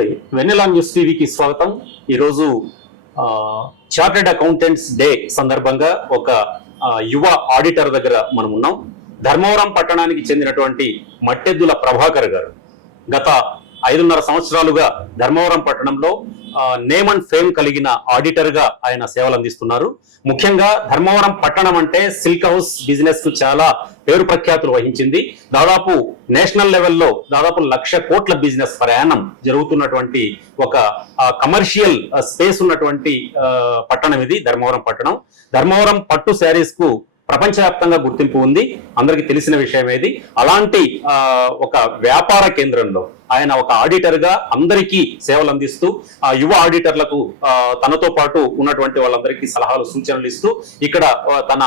నమస్తే, వెన్నెలా న్యూస్ టీవీకి స్వాగతం. ఈరోజు చార్టెడ్ అకౌంటెంట్స్ డే సందర్భంగా ఒక యువ ఆడిటర్ దగ్గర మనం ఉన్నాం. ధర్మవరం పట్టణానికి చెందినటువంటి మట్టెద్దుల ప్రభాకర్ గారు గత 5.5 సంవత్సరాలుగా ధర్మవరం పట్టణంలో నేమ్ అండ్ ఫేమ్ కలిగిన ఆడిటర్ గా ఆయన సేవలు అందిస్తున్నారు. ముఖ్యంగా ధర్మవరం పట్టణం అంటే సిల్క్ హౌస్ బిజినెస్ కు చాలా పేరు ప్రఖ్యాతులు వహించింది. దాదాపు నేషనల్ లెవెల్లో దాదాపు 1,00,000 కోట్ల బిజినెస్ ప్రయాణం జరుగుతున్నటువంటి ఒక కమర్షియల్ స్పేస్ ఉన్నటువంటి పట్టణం ఇది ధర్మవరం పట్టణం. ధర్మవరం పట్టు శారీస్ కు ప్రపంచవ్యాప్తంగా గుర్తింపు ఉంది, అందరికీ తెలిసిన విషయం ఏది. అలాంటి ఒక వ్యాపార కేంద్రంలో ఆయన ఒక ఆడిటర్ గా అందరికీ సేవలు అందిస్తూ యువ ఆడిటర్లకు తనతో పాటు ఉన్నటువంటి వాళ్ళందరికీ సలహాలు సూచనలు ఇస్తూ ఇక్కడ తన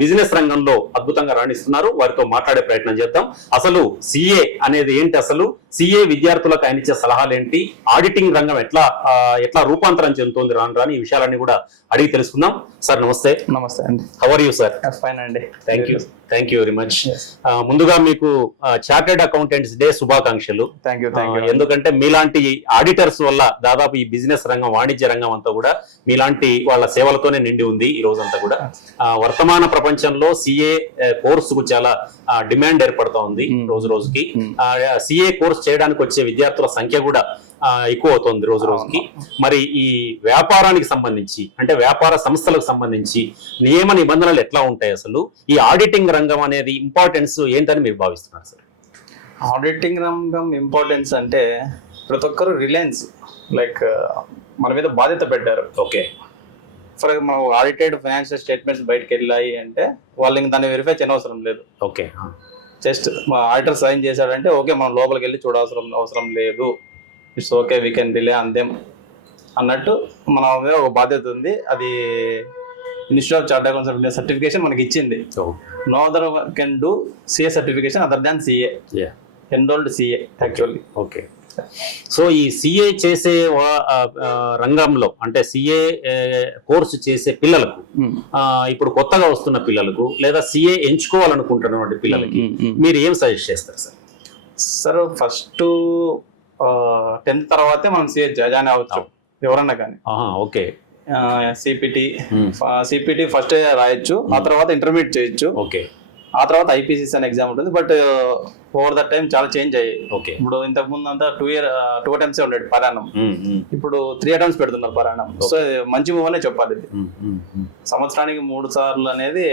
బిజినెస్ రంగంలో అద్భుతంగా రాణిస్తున్నారు. వారితో మాట్లాడే ప్రయత్నం చేద్దాం. అసలు సిఏ అనేది ఏంటి, అసలు సిఏ విద్యార్థులకు ఆయన ఇచ్చే సలహాలు ఏంటి, ఆడిటింగ్ రంగం ఎట్లా రూపాంతరం చెందుతోంది రాని ఈ విషయాలన్నీ కూడా అడిగి తెలుసుకుందాం. సార్ నమస్తే. నమస్తే అండి. How are you sir? Fine అండి. Thank you very much. ముందుగా మీకు చార్టెడ్ అకౌంటెంట్స్ డే శుభాకాంక్షలు. Thank you. ఎందుకంటే మీలాంటి ఆడిటర్స్ వల్ల దాదాపు ఈ బిజినెస్ రంగం, వాణిజ్య రంగం అంతా కూడా మీలాంటి వాళ్ళ సేవలతోనే నిండి ఉంది ఈ రోజంతా కూడా. వర్తమాన ప్రపంచంలో సిఏ కోర్సుకు చాలా డిమాండ్ ఏర్పడుతూ ఉంది రోజు రోజుకి. సిఏ కోర్స్ చేయడానికి వచ్చే విద్యార్థుల సంఖ్య కూడా ఎక్కువ అవుతుంది రోజు రోజుకి. మరి ఈ వ్యాపారానికి సంబంధించి అంటే వ్యాపార సంస్థలకు సంబంధించి నియమ నిబంధనలు ఎట్లా ఉంటాయి, అసలు ఈ ఆడిటింగ్ రంగం అనేది ఇంపార్టెన్స్ ఏంటని మీరు భావిస్తున్నారు సార్? ఆడిటింగ్ రంగం ఇంపార్టెన్స్ అంటే ప్రతి ఒక్కరు రిలయన్స్ మన మీద బాధ్యత పెట్టారు. ఓకే, ఫర్ మనం ఆడిటెడ్ ఫైనాన్షియల్ స్టేట్మెంట్స్ బయటకు వెళ్ళాయి అంటే వాళ్ళు ఇంక దాన్ని వెరిఫై చేయనవసరం లేదు. ఓకే, జస్ట్ మా ఆడిటర్ సైన్ చేశాడంటే ఓకే, మనం లోపలికి వెళ్ళి అవసరం లేదు, it's okay, we can rely on them అన్నట్టు మన మీద ఒక బాధ్యత ఉంది. అది Institute of Chartered Accountants certification మనకి ఇచ్చింది. No other can do CA certification other than CA, enrolled CA actually. Okay, so ఈ సిఏ చేసే రంగంలో అంటే సిఏ కోర్సు చేసే పిల్లలకు, ఇప్పుడు కొత్తగా వస్తున్న పిల్లలకు లేదా సిఏ ఎంచుకోవాలనుకుంటున్నటువంటి పిల్లలకి మీరు ఏం సజెస్ట్ చేస్తారు సార్? సార్ ఫస్ట్ 10th తర్వాతే మనం సిఏ జాయిన్ అవ్వచ్చు ఎవరన్నా కానీ. ఓకే, సిపిటి ఫస్ట్ రాయొచ్చు, ఆ తర్వాత ఇంటర్మీడియట్ చేయొచ్చు. ఓకే, ఆ తర్వాత ఐపీసీసీ అనే ఎగ్జామ్ ఉంటుంది. బట్ ఓవర్ ద టైం చాలా చేంజ్ అయ్యాయి. ఓకే, ఇప్పుడు ఇంతకు ముందు అంతా 2 attempts ఉండేది పరాణం, ఇప్పుడు 3 attempts పెడుతున్నారు పరాణం. సో మంచి మూవ్ అనే చెప్పాలి. ఇది సంవత్సరానికి 3 సార్లు అనేది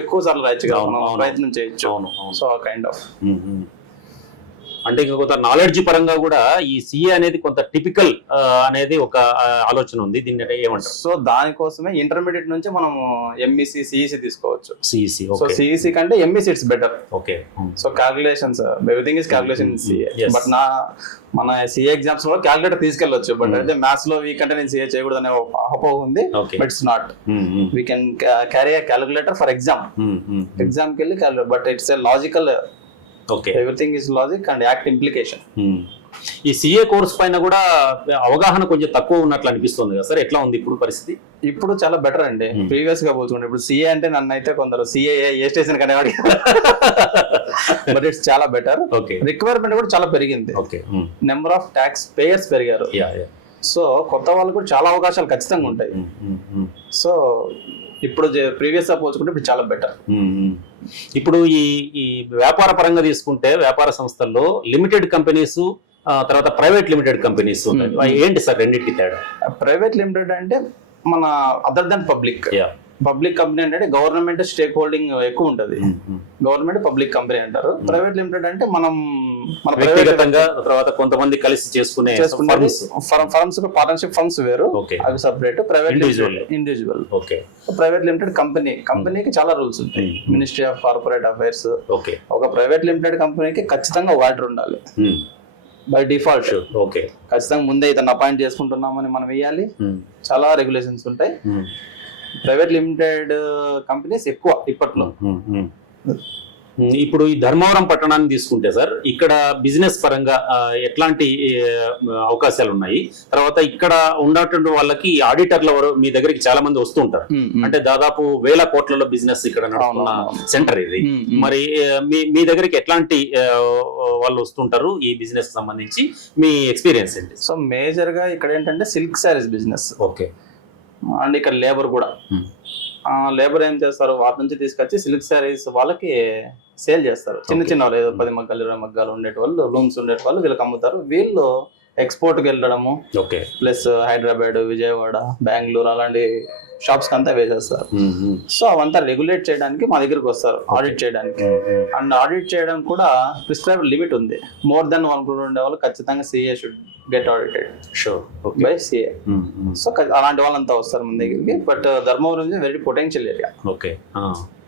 ఎక్కువ సార్లు రాయొచ్చు కదా, మనం ప్రయత్నం చేయొచ్చు. సో కైండ్ ఆఫ్ అంటే కొంత నాలెడ్జ్ పరంగా కూడా ఈ సిఏ అనేది కొంత టిపికల్ అనేది ఒక ఆలోచన ఉంది. దీన్ని ఏమంటారు? సో దానికోసమే ఇంటర్మీడియట్ నుంచి మనం ఎంఈసి సిఈసి తీసుకోవచ్చు. సిఈసి, సో సిఈసి కంటే MEC it's better. Okay, so calculations, everything is calculation in CA. But మన సిఏ ఎగ్జామ్స్ లో క్యాల్కులేటర్ తీసుకెళ్ళొచ్చు. బట్ అయితే మ్యాథ్స్ లో వీ కంటే నేను సిఏ చేయకూడదు అనే అపోహ ఉంది. But it's not, we can carry a calculator for exam కి వెళ్ళి calculator. But it's a logical, everything is logic and act implication. ఈ సిఏ కోర్స్ పైన కూడా అవగాహన కొంచెం తక్కువ ఉన్నట్లు అనిపిస్తుంది కదా సార్, ఎట్లా ఉంది ఇప్పుడు పరిస్థితి? ఇప్పుడు చాలా బెటర్ అండి, ప్రీవియస్ గా పోల్చుకుంటే. ఇప్పుడు సిఏ అంటే నన్ను అయితే కొందరు సిఏ ఏ స్టేషన్ కనేవాడి, బట్ ఇట్స్ చాలా బెటర్. రిక్వైర్మెంట్ కూడా చాలా పెరిగింది. నెంబర్ ఆఫ్ ట్యాక్స్ పేయర్స్ పెరిగారు. సో కొత్త వాళ్ళు కూడా చాలా అవకాశాలు ఖచ్చితంగా ఉంటాయి. సో ఇప్పుడు ప్రీవియస్ గా పోల్చుకుంటే ఇప్పుడు చాలా బెటర్. ఇప్పుడు ఈ వ్యాపార పరంగా తీసుకుంటే వ్యాపార సంస్థల్లో లిమిటెడ్ కంపెనీస్, తర్వాత ప్రైవేట్ లిమిటెడ్ కంపెనీస్ ఏంటి సార్ రెండింటి తేడా? ప్రైవేట్ లిమిటెడ్ అంటే మన other than public. Public company అంటే గవర్నమెంట్ స్టేక్ హోల్డింగ్ ఎక్కువ ఉంటుంది, గవర్నమెంట్ పబ్లిక్ కంపెనీ అంటారు. ప్రైవేట్ లిమిటెడ్ అంటే మన వ్యక్తిగతంగా తర్వాత కొంతమంది కలిసి చేసుకునే ఫర్మ్స్, పార్ట్నర్షిప్ ఫర్మ్స్ వేరు, అవి separate. Private individual. Private limited కంపెనీకి చాలా రూల్స్ ఉంటాయి. Ministry of corporate affairs. ఒక ప్రైవేట్ లిమిటెడ్ కంపెనీకి ఖచ్చితంగా ఆడిటర్ ఉండాలి బై డిఫాల్ట్. ఖచ్చితంగా ముందే ఇతను అపాయింట్ చేసుకుంటున్నామని మనం వేయాలి. చాలా రెగ్యులేషన్స్ ఉంటాయి. ప్రైవేట్ లిమిటెడ్ కంపెనీస్ ఎక్కువ ఇప్పట్లో. ఇప్పుడు ఈ ధర్మవరం పట్టణాన్ని తీసుకుంటే సార్, ఇక్కడ బిజినెస్ పరంగా ఎట్లాంటి అవకాశాలు ఉన్నాయి? తర్వాత ఇక్కడ ఉన్నటువంటి వాళ్ళకి ఆడిటర్ల మీ దగ్గరికి చాలా మంది వస్తూ ఉంటారు. అంటే దాదాపు 1000 కోట్లలో బిజినెస్ ఇక్కడ నడుస్తున్న సెంటర్ ఇది. మరి మీ దగ్గరికి ఎట్లాంటి వాళ్ళు వస్తుంటారు ఈ బిజినెస్ సంబంధించి? మీ ఎక్స్పీరియన్స్ ఏంటి? సో మేజర్ గా ఇక్కడ ఏంటంటే silk saris business. Okay. And ఇక్కడ లేబర్ కూడా, లేబర్ ఏం చేస్తారు, వాటి నుంచి తీసుకొచ్చి సిల్క్ శారీస్ వాళ్ళకి సేల్ చేస్తారు. చిన్న చిన్న వాళ్ళు, ఏదో 10 మగ్గాలు 20 మగ్గాలు ఉండేవాళ్ళు, లూమ్స్ ఉండేవాళ్ళు వీళ్ళకి అమ్ముతారు. వీళ్ళు ఎక్స్పోర్ట్ కి వెళ్ళడము, ప్లస్ హైదరాబాద్, విజయవాడ, బెంగళూరు అలాంటి షాప్స్ కి అంతా వేసేస్తారు. సో అవంతా రెగ్యులేట్ చేయడానికి మా దగ్గరికి వస్తారు, ఆడిట్ చేయడానికి. అండ్ ఆడిట్ చేయడం కూడా ప్రిస్క్రైబ్ లిమిట్ ఉంది. మోర్ దెన్ 1 crore ఉండే వాళ్ళు ఖచ్చితంగా CA should get audited by CA. So అలాంటి వాళ్ళంతా వస్తారు మన దగ్గరికి. But Dharmavaram is very potential area,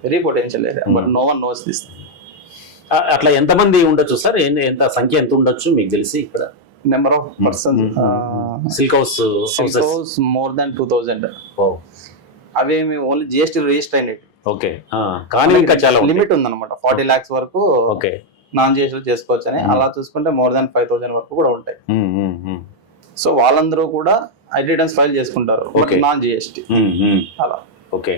very potential area, but no one knows this. అట్లా ఎంతమంది ఉండొచ్చు సార్? ఎంత సంఖ్య ఎంత ఉండొచ్చు మీకు తెలిసి ఇక్కడ? Number of persons silk house more than 2000. అవేమి ఓన్లీ జిఎస్టీ రిజిస్టర్ అయినవి. ఓకే. కానీ ఇంకా చాలా లిమిట్ ఉందన్నమాట. 40 lakhs వరకు నాన్ జిఎస్టీ చేసుకోవచ్చు అని. అలా చూసుకుంటే మోర్ దాన్ 5000 వరకు కూడా ఉంటాయి. సో వాళ్ళందరూ కూడా ఐటీ రిటర్న్స్ ఫైల్ చేసుకుంటారు, నాన్ జిఎస్టీ అలా. ఓకే.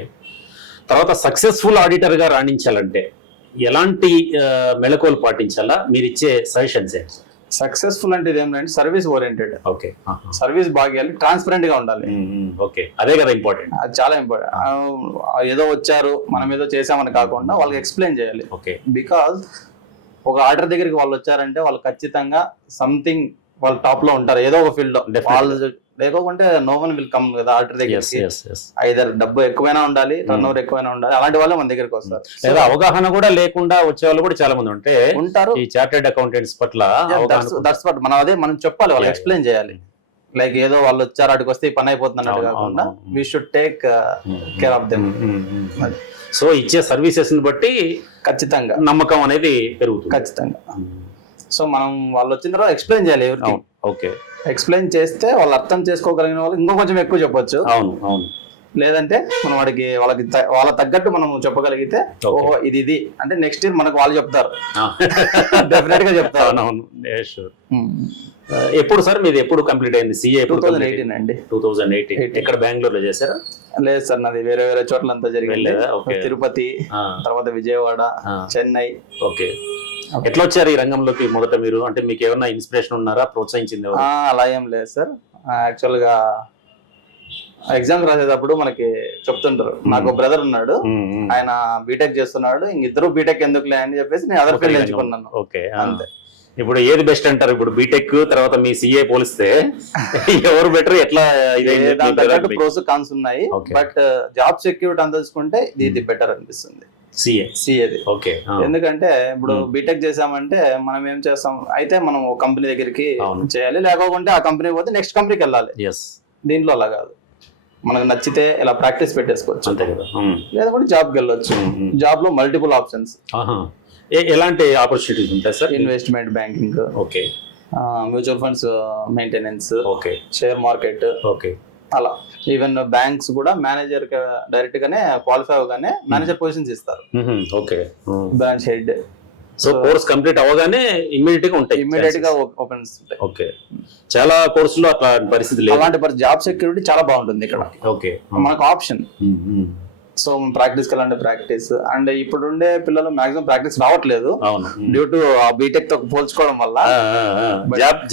తర్వాత సక్సెస్ఫుల్ ఆడిటర్ గా రాణించాలంటే ఎలాంటి మెళకువలు పాటించాలా? మీరు ఇచ్చే సజెషన్స్ ఏంటి? సక్సెస్ఫుల్ అంటే ఇదేంటంటే సర్వీస్ ఓరియంటెడ్. ఓకే. సర్వీస్ బాగా ట్రాన్స్పరెంట్ గా ఉండాలి. ఓకే, అదే కదా ఇంపార్టెంట్. అది చాలా ఇంపార్టెంట్. ఏదో వచ్చారు మనం ఏదో చేసామని కాకుండా వాళ్ళకి ఎక్స్ప్లెయిన్ చేయాలి. ఓకే. బికాజ్ ఒక ఆర్డర్ దగ్గరికి వాళ్ళు వచ్చారంటే వాళ్ళు ఖచ్చితంగా సంథింగ్ వాళ్ళు టాప్ లో ఉంటారు ఏదో ఒక ఫీల్డ్ లో. వాళ్ళు లేకపోతే నో వన్ విల్ కమ్ కదా ఆర్డర్ దగ్గరికి. ఐదర్ డబ్బు ఎక్కువైనా ఉండాలి, టర్న్ ఓవర్ ఎక్కువైనా ఉండాలి, అలాంటి వాళ్ళే మన దగ్గరికి వస్తారు. లేదా అవగాహన కూడా లేకుండా వచ్చే వాళ్ళు కూడా చాలా మంది ఉంటారు ఈ చార్టెడ్ అకౌంటెంట్స్ పట్ల. మనం చెప్పాలి, వాళ్ళు ఎక్స్ప్లెయిన్ చేయాలి. లైక్ ఏదో వాళ్ళు వచ్చారు అటుకు వస్తే పని అయిపోతుంది అన్నట్టు కాకుండా we should take care of them. So ఇచ్చే సర్వీసెస్ ని బట్టి ఖచ్చితంగా నమ్మకం అనేది పెరుగుతుంది. ఖచ్చితంగా. సో మనం వాళ్ళు వచ్చిన తర్వాత ఎక్స్ప్లెయిన్ చేయాలి ఎవరికి. ఓకే. ఎక్స్ప్లెయిన్ చేస్తే వాళ్ళు అర్థం చేసుకోగలిగిన వాళ్ళు ఇంకో కొంచెం ఎక్కువ చెప్పొచ్చు. అవును అవును. లేదంటే మనం వాళ్ళ తగ్గట్టు మనం చెప్పగలిగితే ఓహో ఇది అంటే నెక్స్ట్ ఇయర్ మనకు వాళ్ళు చెప్తారు, డెఫినెట్ గా చెప్తారు. అవును. ఎప్పుడు సార్ మీది ఎప్పుడు కంప్లీట్ అయింది సిఏ? 2018 అండి. 2018. ఎక్కడ బెంగళూరులో చేశారా? లేదు సార్, నాది వేరే చోట్ల అంతా జరిగింది. తిరుపతి, తర్వాత విజయవాడ, చెన్నై. ఓకే. ఎట్లా వచ్చారు ఈ రంగంలోకి మొదట మీరు? అంటే మీకు ఏమన్నా ఇన్స్పిరేషన్ ఉన్నారా, ప్రోత్సహించింది? అలా ఏం లేదు సార్. యాక్చువల్ గా ఎగ్జామ్ రాసేటప్పుడు మనకి చెప్తుంటారు. నాకు బ్రదర్ ఉన్నాడు, ఆయన బీటెక్ చేస్తున్నాడు, ఇద్దరు బీటెక్ ఎందుకులే అని చెప్పేసి నేను అదర్ ఫీల్డ్ ఎంచుకున్నాను. ఓకే, అంతే. ఇప్పుడు ఏది బెస్ట్ అంటారు? ఇప్పుడు బీటెక్ తర్వాత మీ సిఏ పోలిస్తే ఎవరు బెటర్? ఎట్లా? ప్రోస్ కాన్స్ ఉన్నాయి, బట్ జాబ్ సెక్యూరిటీ అంతా చూసుకుంటే ఇది బెటర్ అనిపిస్తుంది సిఏది. ఓకే. ఎందుకంటే ఇప్పుడు బీటెక్ చేసామంటే మనం ఏం చేస్తాం, అయితే మనం ఒక కంపెనీ దగ్గరికి చేయాలి, లేకపోతే ఆ కంపెనీ పోతే నెక్స్ట్ కంపెనీకి వెళ్ళాలి. దీంట్లో అలా కాదు, మనకు నచ్చితే ఇలా ప్రాక్టీస్ పెట్టేసుకోవచ్చు, లేదంటే జాబ్కి వెళ్ళొచ్చు. జాబ్ లో మల్టిపుల్ ఆప్షన్స్. ఎలాంటి ఆపర్చునిటీస్ ఉంటాయి sir? Investment banking, okay, mutual funds maintenance, okay, share market, okay, అలా. ఈవెన్ బ్యాంక్స్ కూడా మేనేజర్ డైరెక్ట్ గానే క్వాలిఫై అవగానే మేనేజర్ పొజిషన్స్ ఇస్తారు. Okay. Branch head. So course complete అవగానే ఇమ్మీడియట్ గా ఉంటాయి, ఇమ్మీడియట్ గా ఓపెన్స్ ఉంటాయి. ఓకే. చాలా కోర్సులో అట్లా పరిస్థితి లేదు. అలాంటి జాబ్ సెక్యూరిటీ చాలా బాగుంటుంది ఇక్కడ. ఓకే. మనకు ఆప్షన్. సో ప్రాక్టీస్ వెళ్ళండి, ప్రాక్టీస్. అండ్ ఇప్పుడు ఉండే పిల్లలు మాక్సిమం ప్రాక్టీస్ రావట్లేదు డ్యూ టు బీటెక్ తో పోల్చుకోవడం వల్ల.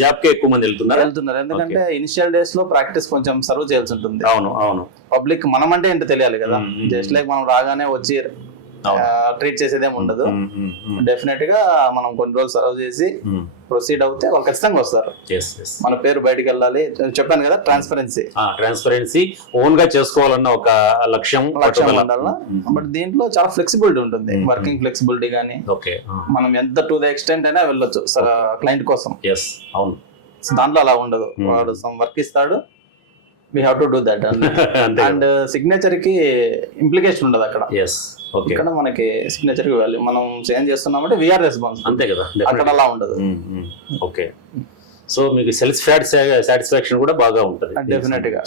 జాబ్ కి ఎక్కువ మంది వెళ్తున్నారు. ఎందుకంటే ఇనిషియల్ డేస్ లో ప్రాక్టీస్ కొంచెం సర్వ్ చేయాల్సి ఉంటుంది. అవును అవును. పబ్లిక్ మనం అంటే ఏంటో తెలియాలి కదా. జస్ట్ లైక్ మనం రాగానే వచ్చి ట్రీట్ చేసేదేం ఉండదు. డెఫినెట్ గా మనం కొన్ని రోజులు సర్వ్ చేసి ప్రొసీడ్ అవుతే వాళ్ళు ఖచ్చితంగా వస్తారు. మన పేరు బయటకు వెళ్ళాలి. చెప్పాను కదా, ట్రాన్స్పరెన్సీ ఓన్ గా చేసుకోవాలన్న ఒక లక్ష్యం ఉండాలన్నా. బట్ దీంట్లో చాలా ఫ్లెక్సిబిలిటీ ఉంటుంది, వర్కింగ్ ఫ్లెక్సిబిలిటీ గానీ. మనం ఎంత టు ద ఎక్స్టెంట్ అయినా వెళ్ళొచ్చు క్లయింట్ కోసం. అవును. దాంట్లో అలా ఉండదు. వాడు సమ్ వర్క్ ఇస్తాడు, we have to do that. And signature కి ఇంప్లికేషన్ ఉండదు అక్కడ. ఇక్కడ మనకి సిగ్నేచర్ కి వాల్యూ, మనం చేంజ్ చేస్తున్నామంటే వీఆర్ రెస్పాన్సిబుల్, అంతే కదా. అక్కడ అలా ఉండదు. ఓకే. సో మీకు సెల్ఫ్ సాటిస్ఫాక్షన్ కూడా బాగా ఉంటుంది.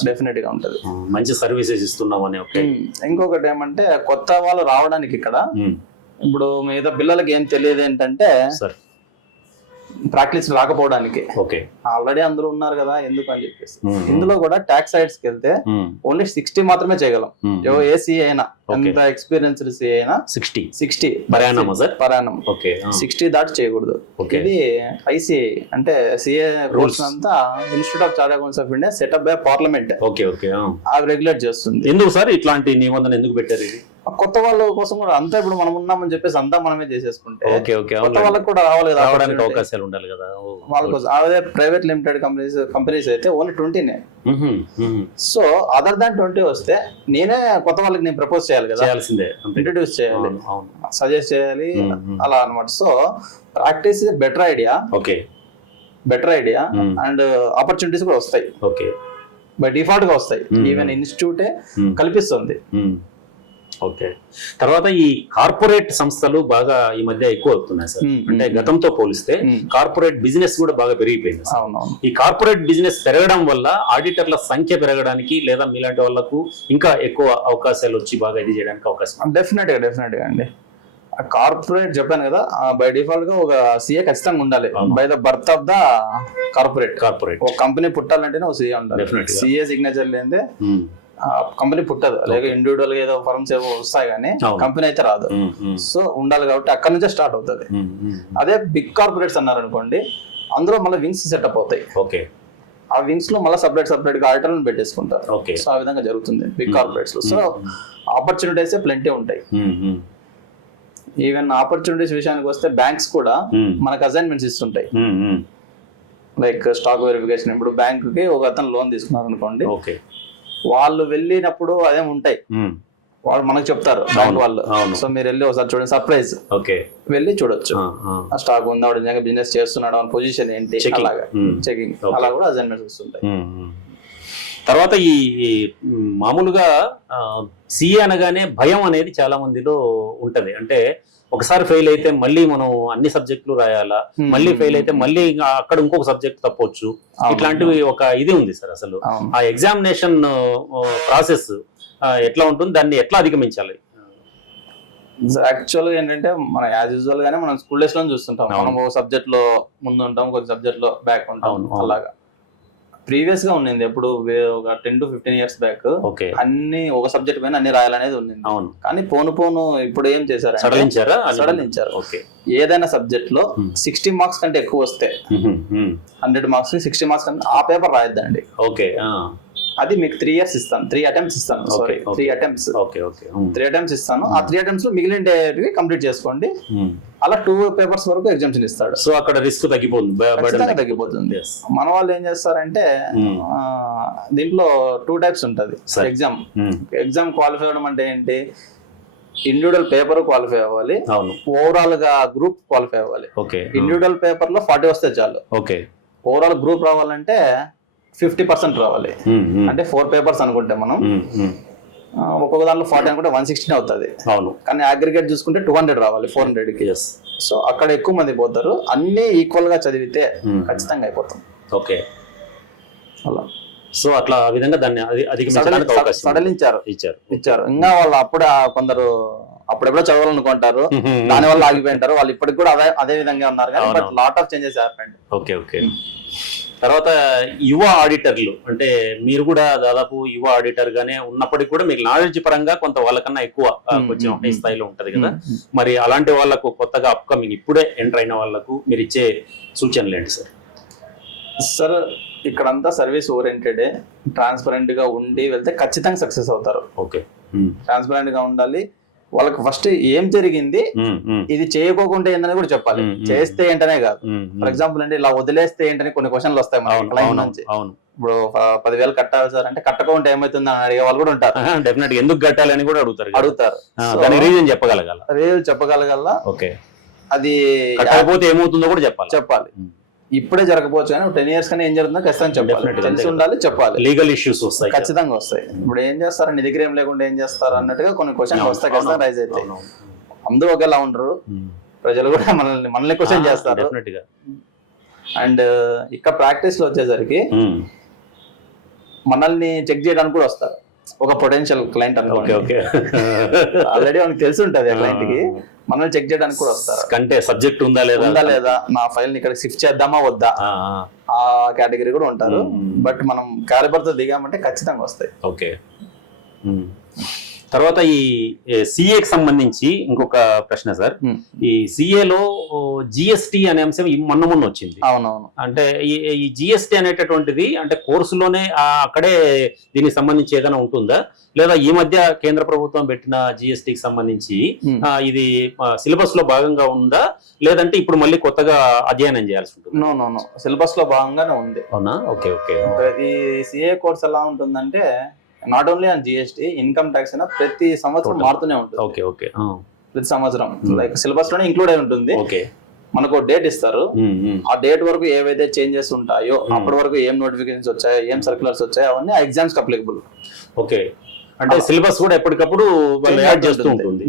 డెఫినెట్ గా ఉంటది. మంచి సర్వీసెస్ ఇస్తున్నాం అని. ఇంకొకటి ఏమంటే కొత్త వాళ్ళు రావడానికి ఇక్కడ ఇప్పుడు మిగతా పిల్లలకి ఏం తెలియదు ఏంటంటే సార్ ప్రాక్టీస్ రాకపోవడానికి ఓకే ఆల్రెడీ అందరూ ఉన్నారు కదా ఎందుకు అని చెప్పేసి ఇందులో కూడా ట్యాక్స్ సైడ్స్ కి వెళ్తే ఓన్లీ 60 మాత్రమే చేయగలం ఏ సిఏ అయినా ఎంత ఎక్స్పీరియన్స్డ్ సిఏ అయినా 60 పర్ యానం ఓకే 60 దాటి చేయకూడదు. ఇది ఐసిఐ అంటే సిఏ రూల్స్ అంతా institute of chartered accounts of India setup by parliament okay okay అవి రెగ్యులేట్ చేస్తుంది. ఎందుకు సార్ ఇట్లాంటి నిబంధన ఎందుకు పెట్టారు ఇది? కొత్త వాళ్ళ కోసం కూడా అంతా ఇప్పుడు మనం ఉన్నామని చెప్పేసి అంతా మనమే చేసేసుకుంటే ఓకే ఓకే కొత్త వాళ్ళకి కూడా రావాలి కదా, రావడానికి అవకాశాలు ఉండాలి కదా వాళ్ళ కోసం. అదే ప్రైవేట్ లిమిటెడ్ కంపెనీస్ అయితే ఓన్లీ 20నే. సో అదర్ దాన్ 20 వస్తే నేనే కొత్త వాళ్ళకి నేను ప్రపోజ్ చేయాలి కదా, చేయాల్సిందే, ఇంట్రడ్యూస్ చేయాలి, సజెస్ట్ చేయాలి అలా అన్నమాట. So practice is better idea, okay better idea and opportunities కూడా వస్తాయి, ఓకే బై డిఫాల్ట్ గా వస్తాయి. ఈవెన్ ఇన్స్టిట్యూటే కల్పిస్తుంది. ఓకే. తర్వాత ఈ కార్పొరేట్ సంస్థలు బాగా ఈ మధ్య ఎక్కువ అవుతున్నాయి సార్. అంటే గతంతో పోలిస్తే కార్పొరేట్ బిజినెస్ కూడా బాగా పెరిగిపోయింది. ఈ కార్పొరేట్ బిజినెస్ పెరగడం వల్ల ఆడిటర్ల సంఖ్య పెరగడానికి లేదా మీలాంటి వాళ్ళకు ఇంకా ఎక్కువ అవకాశాలు వచ్చి బాగా ఇది చేయడానికి అవకాశం. డెఫినెట్ గా అండి. కార్పొరేట్ చెప్పాను కదా, బై డిఫాల్ట్ గా ఒక సిఏ ఖచ్చితంగా ఉండాలి. By the birth of the corporate ఒక కంపెనీ పుట్టాలంటేనే ఒక సిఏ ఉండాలి. సిఏ సిగ్నేచర్ లేదే కంపెనీ పుట్టదు. అలాగే ఇండివిజువల్ గా ఏదో ఫర్మ్స్ ఏవో వస్తాయి కానీ కంపెనీ అయితే రాదు. సో ఉండాలి కాబట్టి అక్కడ నుంచే స్టార్ట్ అవుతుంది. అదే బిగ్ కార్పొరేట్స్ అన్నారు అనుకోండి, అందులో మళ్ళీ వింగ్స్ సెటప్ అవుతాయి. ఓకే, ఆ వింగ్స్ లో మళ్ళీ సపరేట్ గా ఆడిటర్లను పెట్టేసుకుంటారు. సో ఆ విధంగా జరుగుతుంది బిగ్ కార్పొరేట్స్ లో. సో ఆపర్చునిటీస్ ప్lenty ఉంటాయి. ఈవెన్ ఆపర్చునిటీస్ విషయానికి వస్తే బ్యాంక్స్ కూడా మనకు అసైన్మెంట్స్ ఇస్తుంటాయి. Like stock verification. ఇప్పుడు బ్యాంక్ కి ఒక అతను లోన్ తీసుకున్నారు అనుకోండి, వాళ్ళు వెళ్ళినప్పుడు అదేం ఉంటాయి, వాళ్ళు మనకు చెప్తారు బ్యాంక్ వాళ్ళు. సో మీరు వెళ్ళి ఒకసారి చూడండి, సర్ప్రైజ్ వెళ్ళి చూడొచ్చు ఆ స్టాక్ ఉందా, వాడు నిజంగా బిజినెస్ చేస్తున్నాడు, మన పొజిషన్ ఏంటి, అలాగా చెకింగ్ అలా కూడా అసైన్మెంట్స్ వస్తుంటాయి. తర్వాత ఈ మామూలుగా సిఏ అనగానే భయం అనేది చాలా మందిలో ఉంటది. అంటే ఒకసారి ఫెయిల్ అయితే మళ్ళీ మనం అన్ని సబ్జెక్టులు రాయాలా, మళ్ళీ ఫెయిల్ అయితే మళ్ళీ అక్కడ ఇంకొక సబ్జెక్ట్ తప్పొచ్చు, ఇట్లాంటివి ఒక ఇది ఉంది సార్. అసలు ఆ ఎగ్జామినేషన్ ప్రాసెస్ ఎట్లా ఉంటుంది, దాన్ని ఎట్లా అధిగమించాలి? యాక్చువల్ గా ఏంటంటే మనం యాజ్ యూజువల్ గానే మనం స్కూల్ డేస్ లో చూస్తుంటాం. మనం ఒక సబ్జెక్ట్ లో ముందు ఉంటాం, కొన్ని సబ్జెక్ట్ లో బ్యాక్ ఉంటాం. అలాగా ప్రీవియస్ గా ఉండింది. ఎప్పుడు ఒక 10 to 15 years బ్యాక్ అన్ని ఒక సబ్జెక్ట్ పైన అన్ని రాయాలనేది ఉంది. కానీ పోను ఇప్పుడు ఏం చేశారు, సడలించారు. ఏదైనా సబ్జెక్ట్ లో 60 మార్క్స్ కంటే ఎక్కువ వస్తే 100 మార్క్స్ 60 మార్క్స్ కంటే ఆ పేపర్ రాయొద్దండి. అది మీకు 3 years ఇస్తాను, 3 attempts ఇస్తాను. సారీ 3 attempts ఇస్తాను. ఆ 3 attempts లో మిగిలిన కంప్లీట్ చేసుకోండి. అలా 2 papers వరకు ఎగ్జామ్షన్ ఇస్తాడు. సో అక్కడ రిస్క్ తగ్గిపోతుంది. మన వాళ్ళు ఏం చేస్తారంటే దీంట్లో 2 types ఉంటది ఎగ్జామ్ క్వాలిఫై అవ్వడం అంటే ఏంటి, ఇండివిజువల్ పేపర్ క్వాలిఫై అవ్వాలి, ఓవరాల్ గా గ్రూప్ క్వాలిఫై అవ్వాలి. ఇండివిజువల్ పేపర్ లో 40 వస్తే చాలు. ఓవరాల్ గ్రూప్ రావాలంటే 50% రావాలి. అంటే 4 papers అనుకుంటే మనం ఒక్కొక్క దాంట్లో 40 అనుకుంటే 160 అవుతుంది. కానీ అగ్రిగేట్ చూసుకుంటే 200 రావాలి 400 కి. సో అక్కడ ఎక్కువ మంది పోతారు. అన్ని ఈక్వల్ గా చదివితే ఖచ్చితంగా అయిపోతాం. అలా సో అట్లా ఆ విధంగా దాన్ని సడలించారు, ఇచ్చారు. ఇంకా వాళ్ళు అప్పుడు కొందరు అప్పుడెప్పుడో చదవాలనుకుంటారు, దాని వల్ల ఆగిపోయింటారు. వాళ్ళు ఇప్పటికి కూడా అదే విధంగా ఉన్నారు, కానీ but lot of changes happened. Okay. తర్వాత యువ ఆడిటర్లు అంటే మీరు కూడా దాదాపు యువ ఆడిటర్ గానే ఉన్నప్పటికీ కూడా మీకు నాలెడ్జ్ పరంగా కొంత వాళ్ళకన్నా ఎక్కువ కొంచెం హై స్థాయిలో ఉంటది కదా. మరి అలాంటి వాళ్ళకు కొత్తగా అప్కమింగ్ ఇప్పుడే ఎంటర్ అయిన వాళ్ళకు మీరు ఇచ్చే సూచనలు ఏంటి సార్? సార్ ఇక్కడంతా సర్వీస్ ఓరియంటెడ్, ట్రాన్స్పరెంట్ గా ఉండి వెళ్తే ఖచ్చితంగా సక్సెస్ అవుతారు. ట్రాన్స్పరెంట్ గా ఉండాలి. వాళ్ళకి ఫస్ట్ ఏం జరిగింది, ఇది చేయకోకుండా ఏంటని కూడా చెప్పాలి. చేస్తే ఏంటనే కాదు. ఫర్ ఎగ్జాంపుల్ అంటే ఇలా వదిలేస్తే ఏంటని కొన్ని క్వశ్చన్లు వస్తాయి మన క్లయింట్ నుంచి. ఇప్పుడు 10,000 కట్టాలి సార్ అంటే కట్టకుండా ఏమైతుంది అని అడిగే వాళ్ళు కూడా ఉంటారు. డెఫినెట్ గా ఎందుకు కట్టాలి అని కూడా అడుగుతారు. రీజన్ చెప్పగలగాల. అది కట్టకపోతే ఏమవుతుందో కూడా చెప్పాలి. ఇప్పుడే జరగకపోవచ్చు కానీ 10 years కానీ ఏం జరుగుతుందో ఖచ్చితంగా చెప్పాలి. తెలిసి ఉండాలి, చెప్పాలి. లీగల్ ఇష్యూస్ వస్తాయి, ఖచ్చితంగా వస్తాయి. ఇప్పుడు ఏం చేస్తారు, నీ దగ్గర ఏం లేకుండా ఏం చేస్తారు అన్నట్టుగా కొన్ని క్వశ్చన్స్ వస్తాయి, ఖచ్చితంగా రైజ్ అవుతాయి. అందరూ ఒకేలా ఉండరు, ప్రజలు కూడా మనల్ని క్వశ్చన్ చేస్తారు. అండ్ ఇక్కడ ప్రాక్టీస్ లో వచ్చేసరికి మనల్ని చెక్ చేయడానికి కూడా వస్తారు. ఒక పొటెన్షియల్ క్లయింట్ అనుకోండి, ఆల్రెడీ మనకు తెలిసి ఉంటది ఆ క్లయింట్ కి, మనల్ని చెక్ చేయడానికి కూడా వస్తారు. కంటే సబ్జెక్ట్ ఉందా లేదా, నా ఫైల్ ని ఇక్కడ షిఫ్ట్ చేద్దామా వద్దా, ఆ కేటగిరీ కూడా ఉంటారు. బట్ మనం క్యాలిబర్ తో దిగామంటే ఖచ్చితంగా వస్తాయి. ఓకే. తర్వాత ఈ సిఏకి సంబంధించి ఇంకొక ప్రశ్న సార్. ఈ సిఏలో జిఎస్టి అనే అంశం మొన్న వచ్చింది. అవునవును. అంటే ఈ జిఎస్టి అనేటటువంటిది అంటే కోర్సులోనే అక్కడే దీనికి సంబంధించి ఏదైనా ఉంటుందా, లేదా ఈ మధ్య కేంద్ర ప్రభుత్వం పెట్టిన జిఎస్టికి సంబంధించి ఇది సిలబస్ లో భాగంగా ఉందా, లేదంటే ఇప్పుడు మళ్ళీ కొత్తగా అధ్యయనం చేయాల్సి ఉంటుంది? నో, సిలబస్ లో భాగంగానే ఉంది. అవునా? ఓకే. ఈ సిఏ కోర్స్ ఎలా ఉంటుందంటే not only on GST, income tax అయినా ప్రతి సంవత్సరం మారుతూనే ఉంటుంది. ఓకే. ప్రతి సంవత్సరం లైక్ సిలబస్ లోనే ఇంక్లూడ్ అయి ఉంటుంది. ఓకే. మనకు డేట్ ఇస్తారు, ఆ డేట్ వరకు ఏవైతే చేంజెస్ ఉంటాయో, అప్పటి వరకు ఏం నోటిఫికేషన్స్ వచ్చాయో, ఏం సర్క్యులర్స్ వచ్చాయో అవన్నీ ఎగ్జామ్స్ అప్లికబుల్. ఓకే. అంటే సిలబస్ కూడా ఎప్పటికప్పుడు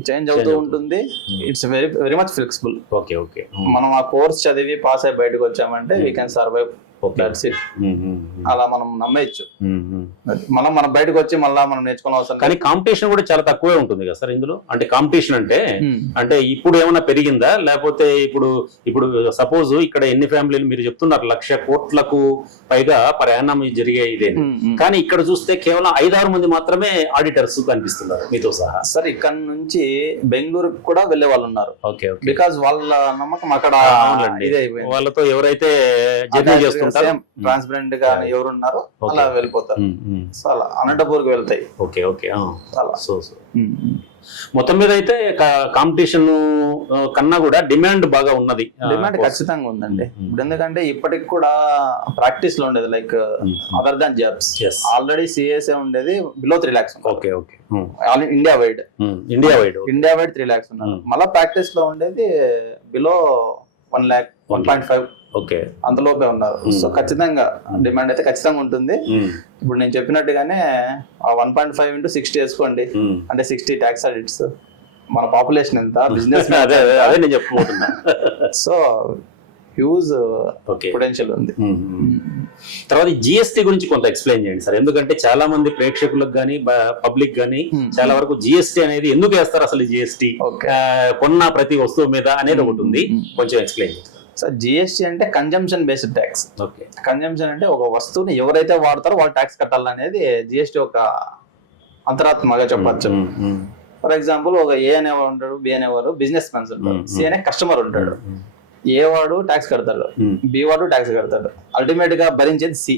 చేంజ్ అవుతూ ఉంటుంది. It's very very much flexible. Okay. మనం ఆ కోర్స్ చదివి పాస్ అయి బయటకు వచ్చామంటే వీ కెన్ సర్వైవ్. అలా మనం నమ్మేయచ్చు. మనం బయటకు వచ్చి మళ్ళీ మనం నేర్చుకోవాల్సిన అవసరం. కానీ కాంపిటీషన్ కూడా చాలా తక్కువే ఉంటుంది కదా సార్ ఇందులో. అంటే కాంపిటీషన్ అంటే ఇప్పుడు ఏమైనా పెరిగిందా, లేకపోతే ఇప్పుడు సపోజ్ ఇక్కడ ఎన్ని ఫ్యామిలీలు మీరు చెప్తున్నారు 1,00,000 కోట్లకు పైగా ప్రయాణం జరిగే ఇదే, కానీ ఇక్కడ చూస్తే కేవలం 5-6 మంది మాత్రమే ఆడిటర్స్ కనిపిస్తున్నారు మీతో సహా. సార్ ఇక్కడ నుంచి బెంగళూరు కూడా వెళ్లే వాళ్ళు ఉన్నారు. ఓకే. బికాస్ వాళ్ళ నమ్మకం అక్కడ వాళ్ళతో ఎవరైతే జర్నీ చేస్తున్నారు ట్రాన్స్పరెంట్ గా ఎవరున్నారో అలా వెళ్ళిపోతారు. సో అలా అనంతపూర్కి వెళ్తాయి. ఓకే. మొత్తం మీద అయితే కాంపిటీషన్ కన్నా కూడా డిమాండ్ బాగా ఉన్నది. డిమాండ్ ఖచ్చితంగా ఉందండి. ఇప్పుడు ఎందుకంటే ఇప్పటికి కూడా ప్రాక్టీస్ లో ఉండేది like other than jobs. Already సిఎస్ఏ ఉండేది below 3 lakhs. Okay. India wide 3 lakhs ఉన్నారు. మళ్ళీ ప్రాక్టీస్ లో ఉండేది బిలో 1 lakh 1.5. ఓకే. అంతలోపే ఉన్నారు. సో ఖచ్చితంగా డిమాండ్ అయితే ఖచ్చితంగా ఉంటుంది. ఇప్పుడు నేను చెప్పినట్టుగానే 1.5 into 60 వేసుకోండి, అంటే 60 ట్యాక్స్ ఆడిట్స్. మన పాపులేషన్ ఎంత, బిజినెస్ సో హ్యూజ్ పొటెన్షియల్ ఉంది. తర్వాత జిఎస్టీ గురించి కొంత ఎక్స్ప్లెయిన్ చేయండి సార్. ఎందుకంటే చాలా మంది ప్రేక్షకులకు గానీ పబ్లిక్ గానీ చాలా వరకు జిఎస్టీ అనేది ఎందుకు వేస్తారు అసలు, జిఎస్టీ కొన్న ప్రతి వస్తువు మీద అనేది ఒకటి ఉంది, కొంచెం ఎక్స్ప్లెయిన్ చేయండి. సో జిఎస్టీ అంటే కన్జంప్షన్ బేస్డ్ ట్యాక్స్. కన్జంప్షన్ అంటే ఒక వస్తువుని ఎవరైతే వాడతారో వాళ్ళు ట్యాక్స్ కట్టాలనేది జిఎస్టీ ఒక అంతరాత్మగా చెప్పచ్చు. ఫర్ ఎగ్జాంపుల్ ఒక ఏ అనేవాడు ఉంటాడు, బి అనేవారు బిజినెస్ మ్యాన్స్ ఉంటాడు, సి అనే కస్టమర్ ఉంటాడు. ఏ వాడు ట్యాక్స్ కడతాడు, బి వాడు ట్యాక్స్ కడతాడు. అల్టిమేట్ గా భరించేది సి.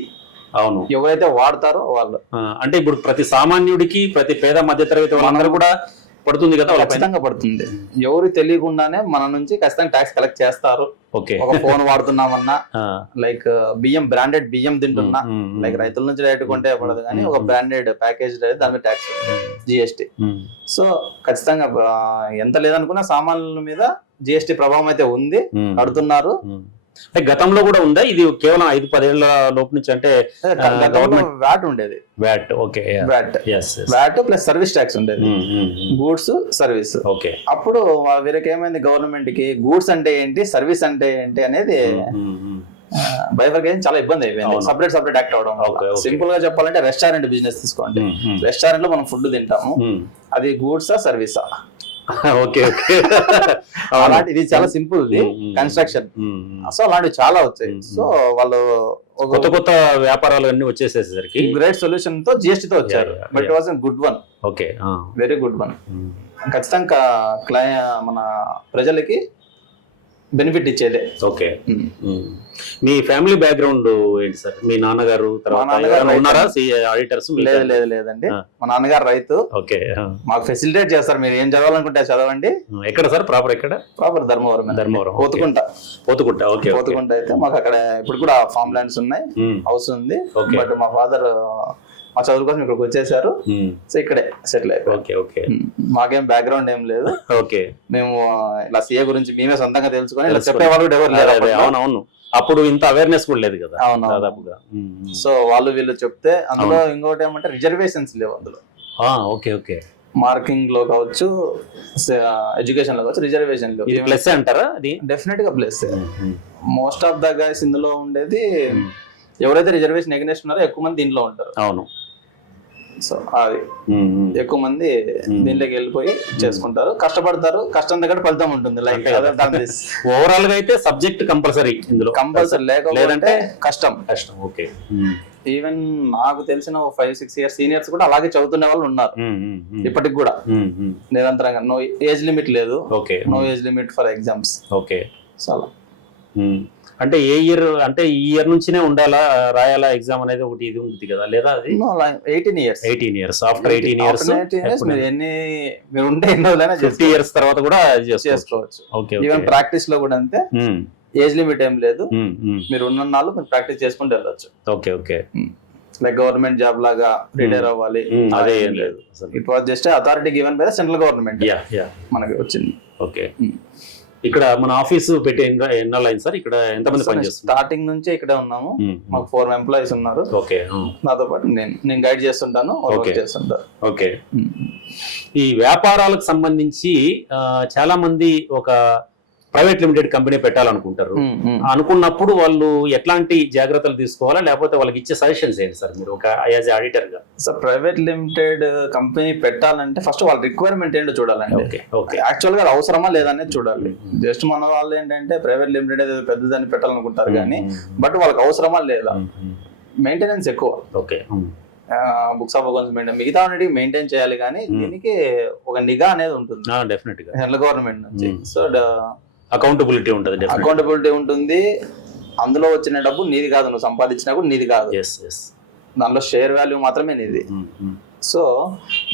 అవును. ఎవరైతే వాడతారో వాళ్ళు. అంటే ఇప్పుడు ప్రతి సామాన్యుడికి, ప్రతి పేద మధ్య తరగతి వాళ్ళందరూ కూడా పడుతుంది కదా. ఖచ్చితంగా పడుతుంది. ఎవరు తెలియకుండానే మన నుంచి ఖచ్చితంగా ట్యాక్స్ కలెక్ట్ చేస్తారు. ఓకే. ఒక ఫోన్ వాడుతున్నామన్నా, లైక్ బియ్యం బ్రాండెడ్ బియ్యం తింటున్నా, లైక్ రైతుల నుంచి డైరెక్ట్ కొంటే పడదు, కానీ ఒక బ్రాండెడ్ ప్యాకేజ్ దాని మీద ట్యాక్స్ జిఎస్టీ. సో ఖచ్చితంగా ఎంత లేదనుకున్నా సామాన్ల మీద జిఎస్టీ ప్రభావం అయితే ఉంది, కడుతున్నారు. అంటే గతంలో కూడా ఉందా ఇది? కేవలం 5-10 ఏళ్ల లోపు నుంచి అంటే వ్యాట్ ఉండేది. VAT. Okay. VAT plus service tax ఉండేది, గూడ్స్ సర్వీస్. ఓకే. అప్పుడు వీరికి ఏమైంది, గవర్నమెంట్ కి గూడ్స్ అంటే ఏంటి, సర్వీస్ అంటే ఏంటి అనేది బైఫర్కేషన్ చాలా ఇబ్బంది అయిపోయింది. సపరేట్ యాక్ట్ అవడం. సింపుల్ గా చెప్పాలంటే రెస్టారెంట్ బిజినెస్ తీసుకోండి. రెస్టారెంట్ లో మనం ఫుడ్ తింటాము, అది గూడ్సా సర్వీసా? ఓకే. అలాంటి ఇది చాలా సింపుల్ కన్స్ట్రక్షన్. సో అలాంటివి చాలా వచ్చాయి. సో వాళ్ళు కొత్త వ్యాపారాలు అన్ని వచ్చేసేసరికి గ్రేట్ సొల్యూషన్ తో జిఎస్టీ తో వచ్చారు. But it was a good one. Okay. Very good one. ఖచ్చితంగా మన ప్రజలకి బెనిఫిట్ ఇచ్చేదే. ఓకే. మీ ఫ్యామిలీ బ్యాక్గ్రౌండ్ ఏంటి సార్? మీ నాన్నగారు ఉన్నారా ఆడిటర్స్? లేదండి, మా నాన్నగారు రైతు. ఓకే. మాకు ఫెసిలిటేట్ చేస్తారు, మీరు ఏం చదవాలనుకుంటే చదవండి. ఎక్కడ సార్ ప్రాపర్? ఎక్కడ? ప్రాపర్ ధర్మవరం. పోతుకుంటా. ఓకే. పోతుకుంటా అయితే మాకు అక్కడ ఇప్పుడు కూడా ఫార్మ్ ల్యాండ్స్ ఉన్నాయి, హౌస్ ఉంది. బట్ మా ఫాదర్ మా చదువు కోసం ఇక్కడికి వచ్చేసారు. సో ఇక్కడే సెటిల్ అయిపోయి. మాకేం బ్యాక్గ్రౌండ్ ఏం లేదు. ఓకే. మేము ఇలా సీఏ గురించి మేమే సొంతంగా తెలుసుకొని ఇలా చెప్పేవాళ్ళు ఎవరు లేరు. అవునవును. అప్పుడు ఇంత అవేర్నెస్ కూడా లేదు కదా దాదాపుగా. సో వాళ్ళు వీళ్ళు చెప్తే అందులో ఇంకోటి ఏమంటే రిజర్వేషన్స్ లేవు అందులో. ఓకే. మార్కింగ్ లో కావచ్చు, ఎడ్యుకేషన్ లో కావచ్చు, రిజర్వేషన్ లో. ప్లస్ అంటారా? అది డెఫినెట్ గా plus. Most of the guys ఇందులో ఉండేది ఎవరైతే రిజర్వేషన్ ఎగ్నెస్ట్ ఉన్నారో ఎక్కువ మంది దీంట్లో ఉంటారు. అవును. సో అది ఎక్కువ మంది దీంట్లోకి వెళ్ళిపోయి చేసుకుంటారు, కష్టపడతారు, కష్టం దగ్గర ఫలితం ఉంటుంది. లైక్ ఓవరాల్ గా అయితే సబ్జెక్ట్ కంపల్సరీ ఇందులో, కంపల్సరీ లేకపోతే కష్టం. ఓకే. ఈవెన్ నాకు తెలిసిన 5-6 ఇయర్స్ సీనియర్స్ కూడా అలాగే చదువుతున్న వాళ్ళు ఉన్నారు ఇప్పటికి కూడా నిరంతరంగా. నో ఏజ్ లిమిట్ లేదు, no age limit for exams. Okay. So అలా అంటే ఏ ఇయర్, అంటే ఈ ఇయర్ నుంచినే ఉండాలా రాయాలా ఎగ్జామ్ అనేది ఒకటి ఇది ఉంది కదా, లేదా అది 18 ఇయర్స్ ఆఫ్టర్ 18 ఇయర్స్ మీరు ఉంటే ఎన్ని రోజులైనా 50 ఇయర్స్ తర్వాత కూడా చేసుకోవచ్చు. ఈవెన్ ప్రాక్టీస్ లో కూడా అంతే, ఏజ్ లిమిట్ ఏం లేదు, మీరు ఉన్నన్నాళ్ళు మీరు ప్రాక్టీస్ చేసుకుంటూ వెళ్ళొచ్చు. Okay. Okay. Like government job లాగా రిటైర్ అవ్వాలి అదే ఏం లేదు. It was just authority given by the central government మనకి వచ్చింది. ఓకే. ఇక్కడ మన ఆఫీసు పెట్టి ఎన్నాళ్ళు అయింది సార్? ఇక్కడ ఎంతమంది పనిచేస్తారు? స్టార్టింగ్ నుంచే ఇక్కడే ఉన్నాము, మాకు 4 ఎంప్లాయీస్ ఉన్నారు. ఓకే. నాతో పాటు నేను గైడ్ చేస్తుంటాను, చేస్తుంటాను. ఓకే. ఈ వ్యాపారాలకు సంబంధించి చాలా మంది ఒక ప్రైవేట్ లిమిటెడ్ కంపెనీ పెట్టాలనుకుంటారు. అనుకున్నప్పుడు వాళ్ళు ఎట్లాంటి జాగ్రత్తలు తీసుకోవాలా, లేకపోతే వాళ్ళకి ఇచ్చే సజెషన్స్ ఏంటి సార్ మీరు ఒక యాజ్ ఆడిటర్ గా? సార్ ప్రైవేట్ లిమిటెడ్ కంపెనీ పెట్టాలంటే ఫస్ట్ వాళ్ళ రిక్వైర్మెంట్ ఏంటో చూడాలండి. యాక్చువల్ గా అవసరమా లేదనేది చూడాలి. జస్ట్ మన వాళ్ళు ఏంటంటే ప్రైవేట్ లిమిటెడ్ ఏదో పెద్దదాన్ని పెట్టాలనుకుంటారు కానీ బట్ వాళ్ళకి అవసరమా లేదా, మెయింటెనెన్స్ ఎక్కువ. ఓకే. బుక్స్ ఆఫ్ అకౌంట్స్ మిగతా మెయింటైన్ చేయాలి కానీ దీనికి ఒక నిఘా అనేది ఉంటుంది డెఫినెట్ గా సెంట్రల్ గవర్నమెంట్ నుంచి. సో అకౌంటబిలిటీ ఉంటుంది. అందులో వచ్చిన డబ్బు నీది కాదు, నువ్వు సంపాదించినా కూడా నీది కాదు, దాంట్లో షేర్ వాల్యూ మాత్రమే నీది. సో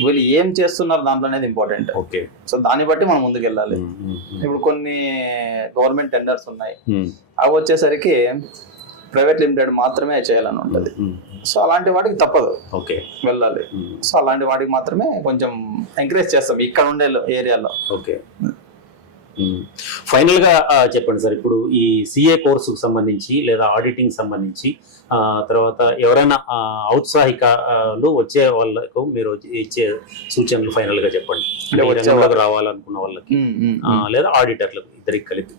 వీళ్ళు ఏం చేస్తున్నారు దాంట్లో అనేది ఇంపార్టెంట్. ఓకే. సో దాన్ని బట్టి మనం ముందుకు వెళ్ళాలి. ఇప్పుడు కొన్ని గవర్నమెంట్ టెండర్స్ ఉన్నాయి, అవి వచ్చేసరికి ప్రైవేట్ లిమిటెడ్ మాత్రమే చేయాలని ఉంటుంది. సో అలాంటి వాటికి తప్పదు, ఓకే, వెళ్ళాలి. సో అలాంటి వాటికి మాత్రమే కొంచెం ఎంకరేజ్ చేస్తాం ఇక్కడ ఉండే ఏరియాలో. ఓకే. ఫైనల్ గా చెప్పండి సార్, ఇప్పుడు ఈ సిఏ కోర్సుకు సంబంధించి లేదా ఆడిటింగ్ సంబంధించి తర్వాత ఎవరైనా ఔత్సాహికలు వచ్చే వాళ్ళకు మీరు ఇచ్చే సూచనలు ఫైనల్ గా చెప్పండి. రావాలనుకున్న వాళ్ళకి లేదా ఆడిటర్లకు ఇద్దరికి కలిపి.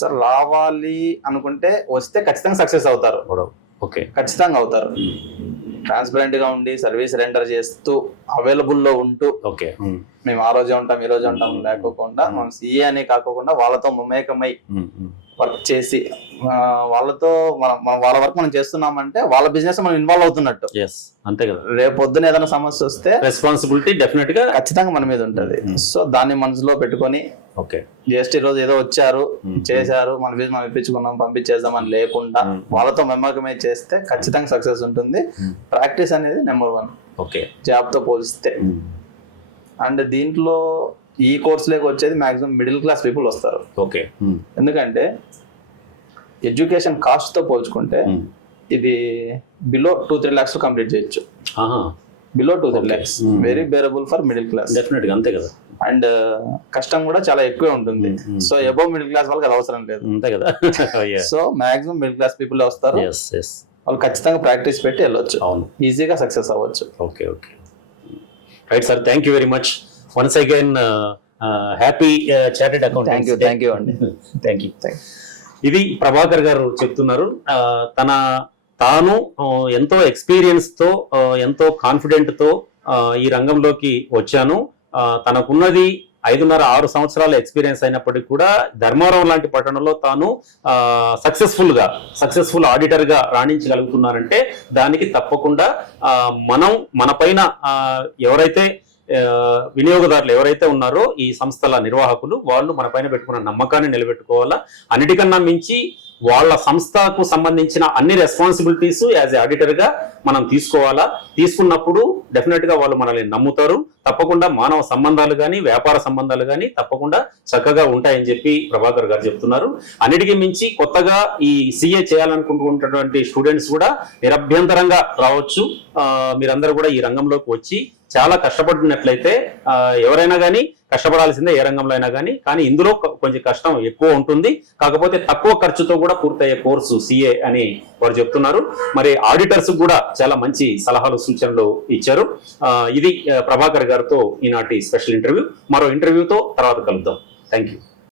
సార్ రావాలి అనుకుంటే వస్తే ఖచ్చితంగా సక్సెస్ అవుతారు. ఓకే, ఖచ్చితంగా అవుతారు. ట్రాన్స్పరెంట్ గా ఉండి సర్వీస్ రెండర్ చేస్తూ అవైలబుల్ లో ఉంటూ, ఓకే, మేము ఆ రోజే ఉంటాం ఈ రోజే ఉంటాం లేకోకుండా, మనం సిఏ అనే కాకుండా వాళ్ళతో మమేకమై వర్క్ చేసి వాళ్ళతో వాళ్ళ వర్క్ మనం చేస్తున్నామంటే వాళ్ళ బిజినెస్ మనం ఇన్వాల్వ్ అవుతున్నట్టు. అంతే కదా. రేపు పొద్దున ఏదైనా సమస్య వస్తే రెస్పాన్సిబిలిటీ డెఫినెట్ గా ఖచ్చితంగా మన మీద ఉంటది. సో దాన్ని మనసులో పెట్టుకొని జస్ట్ ఈ రోజు ఏదో వచ్చారు చేశారు మన బిజినెస్ మనం ఇప్పించుకున్నాం పంపించేద్దాం అని లేకుండా వాళ్ళతో మమేకమై చేస్తే ఖచ్చితంగా సక్సెస్ ఉంటుంది. ప్రాక్టీస్ అనేది నెంబర్ 1 ఓకే జాబ్ తో పోలిస్తే. అండ్ దీంట్లో ఈ కోర్సులోకి వచ్చేది మాక్సిమం మిడిల్ క్లాస్ పీపుల్ వస్తారు. ఓకే, ఎందుకంటే ఎడ్యుకేషన్ కాస్ట్ తో పోల్చుకుంటే ఇది బిలో 2-3 lakhs కంప్లీట్ చేయొచ్చు. Below 2-3 lakhs very bearable for middle class. Definite గా అంతే కదా. అండ్ కష్టం కూడా చాలా ఎక్కువే ఉంటుంది. సో అబౌవ్ మిడిల్ క్లాస్ వాళ్ళకి అది అవసరం లేదు. అంతే కదా. So maximum middle class people వస్తారు, వాళ్ళు ఖచ్చితంగా ప్రాక్టీస్ పెట్టి వెళ్ళొచ్చు, ఈజీగా సక్సెస్ అవ్వచ్చు. Okay okay, right sir, thank you very much once again. Happy chartered account. Thank you అండి. Thank you. ఇది ప్రభాకర్ గారు చెప్తున్నారు. తాను ఎంతో ఎక్స్పీరియన్స్ తో ఎంతో కాన్ఫిడెంట్ తో ఈ రంగంలోకి వచ్చాను. తనకున్నది 5.5-6 సంవత్సరాల ఎక్స్పీరియన్స్ అయినప్పటికీ కూడా ధర్మవరం లాంటి పట్టణంలో తాను సక్సెస్ఫుల్ ఆడిటర్ గా రాణించగలుగుతున్నారంటే దానికి తప్పకుండా మన పైన ఎవరైతే వినియోగదారులు ఎవరైతే ఉన్నారో ఈ సంస్థల నిర్వాహకులు వాళ్ళు మన పైన పెట్టుకున్న నమ్మకాన్ని నిలబెట్టుకోవాలా. అన్నిటికన్నా మించి వాళ్ళ సంస్థకు సంబంధించిన అన్ని రెస్పాన్సిబిలిటీస్ యాజ్ ఏ ఆడిటర్ గా మనం తీసుకోవాలా. తీసుకున్నప్పుడు డెఫినెట్ గా వాళ్ళు మనల్ని నమ్ముతారు. తప్పకుండా మానవ సంబంధాలు కానీ వ్యాపార సంబంధాలు కానీ తప్పకుండా చక్కగా ఉంటాయని చెప్పి ప్రభాకర్ గారు చెప్తున్నారు. అన్నిటికీ మించి కొత్తగా ఈ సిఏ చేయాలనుకుంటున్నటువంటి స్టూడెంట్స్ కూడా నిరభ్యంతరంగా రావచ్చు. మీరందరూ కూడా ఈ రంగంలోకి వచ్చి చాలా కష్టపడినట్లయితే ఎవరైనా కానీ కష్టపడాల్సిందే ఏ రంగంలో అయినా కానీ ఇందులో కొంచెం కష్టం ఎక్కువ ఉంటుంది. కాకపోతే తక్కువ ఖర్చుతో కూడా పూర్తయ్యే కోర్సు సిఏ అని వారు చెప్తున్నారు. మరి ఆడిటర్స్ కూడా చాలా మంచి సలహాలు సూచనలు ఇచ్చారు. ఇది ప్రభాకర్ గారితో ఈనాటి స్పెషల్ ఇంటర్వ్యూ. మరో ఇంటర్వ్యూతో తర్వాత కలుద్దాం. Thank you.